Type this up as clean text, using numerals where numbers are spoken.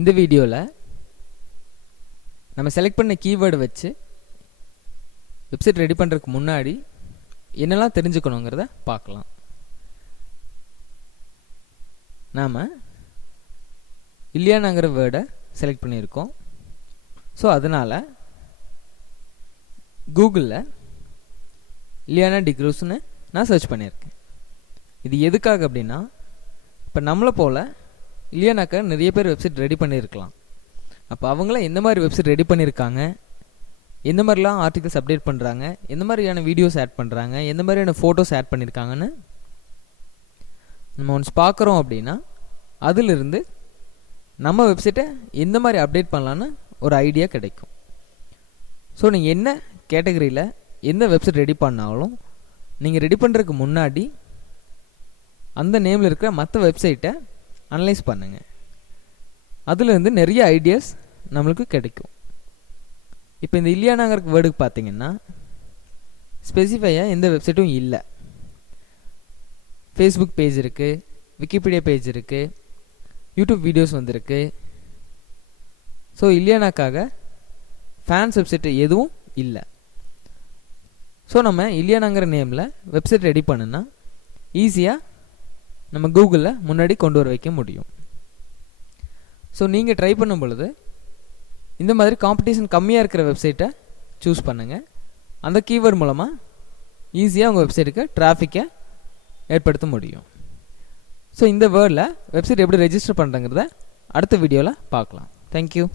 இந்த வீடியோவில் நம்ம செலக்ட் பண்ண கீவேர்டு வச்சு வெப்சைட் ரெடி பண்ணுறதுக்கு முன்னாடி என்னெல்லாம் தெரிஞ்சுக்கணுங்கிறத பார்க்கலாம். நாம் இல்லையானாங்கிற வேர்டை செலக்ட் பண்ணியிருக்கோம். ஸோ அதனால் கூகுளில் இல்லையானா டிக்ரூஸ்னு நான் சர்ச் பண்ணியிருக்கேன். இது எதுக்காக அப்படின்னா, இப்போ நம்மளை போல் இல்லையானாக்கா நிறைய பேர் வெப்சைட் ரெடி பண்ணியிருக்கலாம். அப்போ அவங்களாம் எந்த மாதிரி வெப்சைட் ரெடி பண்ணியிருக்காங்க, எந்த மாதிரிலாம் ஆர்டிகல்ஸ் அப்டேட் பண்ணுறாங்க, எந்த மாதிரியான வீடியோஸ் ஆட் பண்ணுறாங்க, எந்த மாதிரியான ஃபோட்டோஸ் ஆட் பண்ணியிருக்காங்கன்னு நம்ம ஒன்ஸ் பார்க்குறோம் அப்படின்னா அதிலிருந்து நம்ம வெப்சைட்டை எந்த மாதிரி அப்டேட் பண்ணலான்னு ஒரு ஐடியா கிடைக்கும். ஸோ நீங்கள் என்ன கேட்டகரியில் எந்த வெப்சைட் ரெடி பண்ணாலும் நீங்கள் ரெடி பண்ணுறதுக்கு முன்னாடி அந்த நேமில் இருக்கிற மற்ற வெப்சைட்டை அனலைஸ் பண்ணுங்கள். அதுலேருந்து நிறைய ஐடியாஸ் நம்மளுக்கு கிடைக்கும். இப்போ இந்த இல்லையானாங்கிற வேர்டுக்கு பார்த்தீங்கன்னா ஸ்பெசிஃபையாக எந்த வெப்சைட்டும் இல்லை. ஃபேஸ்புக் பேஜ் இருக்குது, விக்கிபீடியா பேஜ் இருக்குது, யூடியூப் வீடியோஸ் வந்திருக்கு. ஸோ இல்லையானாக்காக ஃபேன்ஸ் வெப்சைட் எதுவும் இல்லை. ஸோ நம்ம இல்லையானாங்கிற நேமில் வெப்சைட் ரெடி பண்ணுன்னா ஈஸியாக நம்ம கூகுளில் முன்னாடி கொண்டு வர வைக்க முடியும். ஸோ நீங்கள் ட்ரை பண்ணும் பொழுது இந்த மாதிரி காம்படிஷன் கம்மியாக இருக்கிற வெப்சைட்டை சூஸ் பண்ணுங்கள். அந்த கீவேர்டு மூலமாக ஈஸியாக உங்கள் வெப்சைட்டுக்கு டிராஃபிக்கை ஏற்படுத்த முடியும். ஸோ இந்த வேர்டில் வெப்சைட் எப்படி ரெஜிஸ்டர் பண்ணுறங்கிறத அடுத்த வீடியோவில் பார்க்கலாம். தேங்க்யூ.